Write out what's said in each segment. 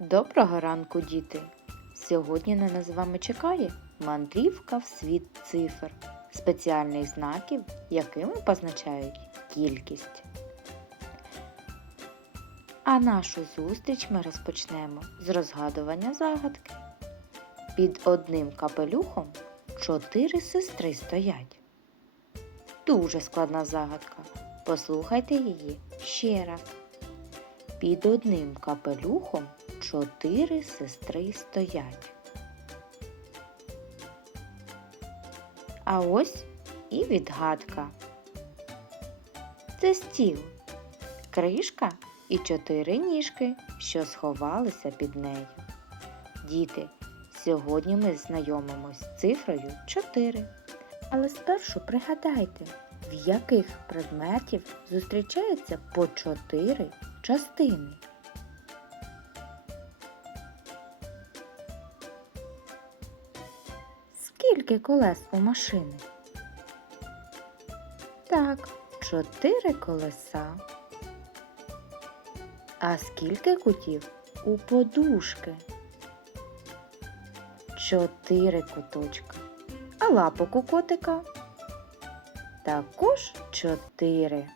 Доброго ранку, діти! Сьогодні на нас з вами чекає мандрівка в світ цифр, спеціальних знаків, якими позначають кількість. А нашу зустріч ми розпочнемо з розгадування загадки. Під одним капелюхом чотири сестри стоять. Дуже складна загадка. Послухайте її ще раз. Під одним капелюхом чотири сестри стоять. А ось і відгадка. Це стіл, кришка і чотири ніжки, що сховалися під нею. Діти, сьогодні ми знайомимось з цифрою 4. Але спершу пригадайте, в яких предметів зустрічається по чотири частини. Скільки колес у машини? Так, чотири колеса. А скільки кутів у подушки? Чотири куточка. А лапок у котика? Також чотири.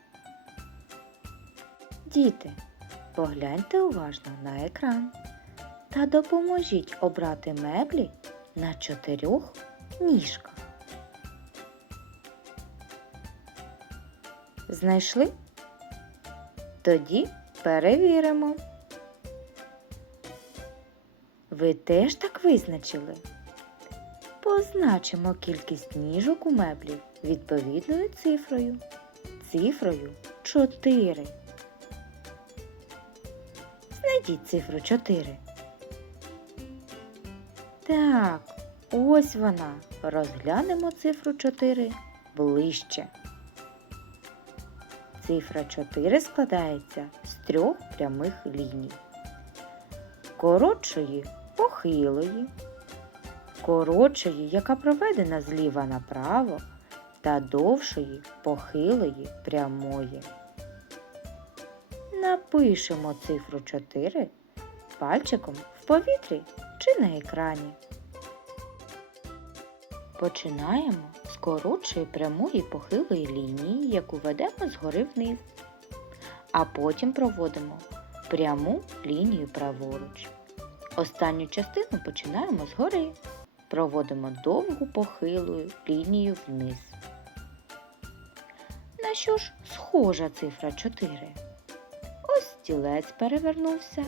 Діти, погляньте уважно на екран та допоможіть обрати меблі на чотирьох ніжках. Знайшли? Тоді перевіримо. Ви теж так визначили? Позначимо кількість ніжок у меблі відповідною цифрою. Цифрою 4. Знайдіть цифру 4. Так, ось вона. Розглянемо цифру 4 ближче. Цифра 4 складається з трьох прямих ліній. Коротшої похилої, коротшої, яка проведена зліва направо, та довшої похилої прямої. Напишемо цифру 4 пальчиком в повітрі чи на екрані. Починаємо з коротшої прямої похилої лінії, яку ведемо згори вниз, а потім проводимо пряму лінію праворуч. Останню частину починаємо згори, проводимо довгу похилу лінію вниз. На що ж схожа цифра 4? Ось стілець перевернувся,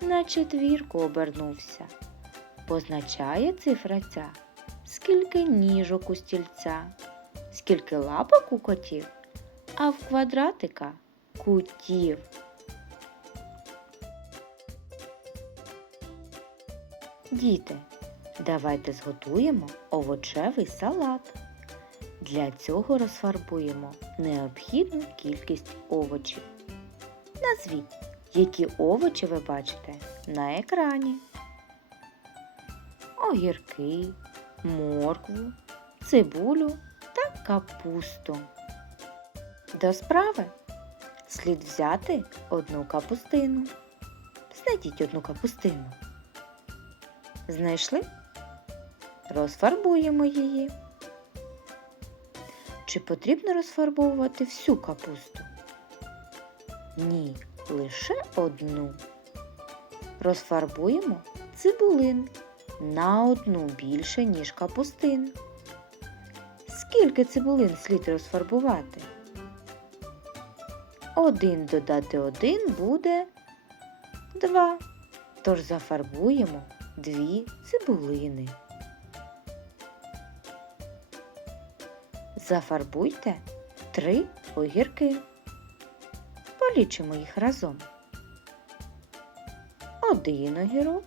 на четвірку обернувся. Позначає цифра ця, скільки ніжок у стільця, скільки лапок у котів, а в квадратика кутів. Діти, давайте зготуємо овочевий салат. Для цього розфарбуємо необхідну кількість овочів. Назвіть, які овочі ви бачите на екрані. Огірки, моркву, цибулю та капусту. До справи слід взяти одну капустину. Знайдіть одну капустину. Знайшли? Розфарбуємо її. Чи потрібно розфарбовувати всю капусту? Ні, лише одну. Розфарбуємо цибулин на одну більше, ніж капустин. Скільки цибулин слід розфарбувати? Один додати один буде два. Тож зафарбуємо дві цибулини. Зафарбуйте три огірки. Полічимо їх разом. Один огірок,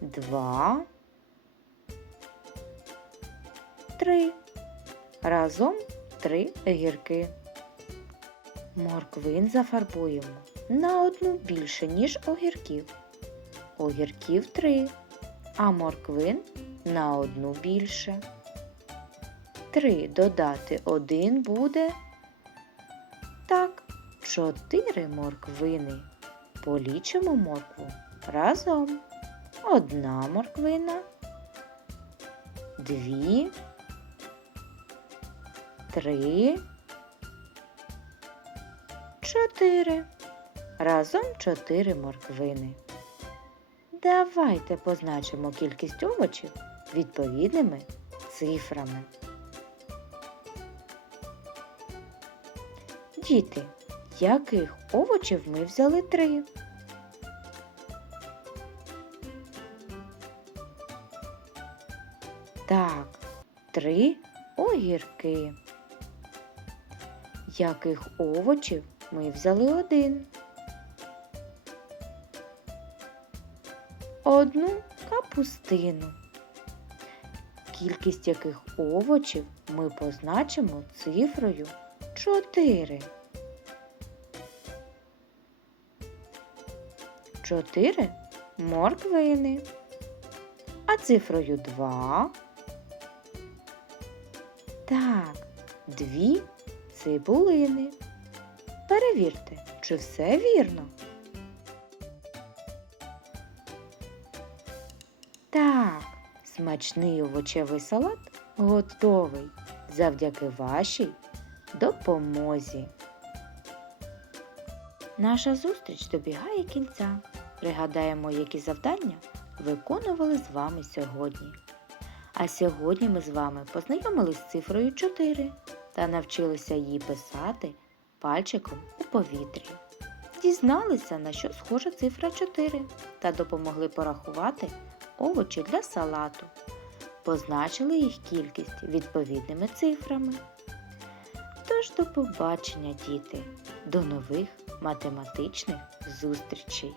два, три. Разом три огірки. Морквин зафарбуємо на одну більше, ніж огірків. Огірків три, а морквин на одну більше. 3 додати 1 буде. Так, 4 морквини. Полічимо моркву разом. Одна морквина, дві, три, чотири. Разом чотири морквини. Давайте позначимо кількість овочів відповідними цифрами. Діти, яких овочів ми взяли три? Так, три огірки. Яких овочів ми взяли один? Одну капустину. Кількість яких овочів ми позначимо цифрою 4. 4 морквини. А цифрою 2. Так, дві цибулини. Перевірте, чи все вірно. Так, смачний овочевий салат готовий завдяки вашій допомозі. Наша зустріч добігає кінця. Пригадаємо, які завдання виконували з вами сьогодні. А сьогодні ми з вами познайомились з цифрою 4 та навчилися її писати пальчиком у повітрі. Дізналися, на що схожа цифра 4 та допомогли порахувати овочі для салату. Позначили їх кількість відповідними цифрами. Тож до побачення, діти, до нових математичних зустрічей!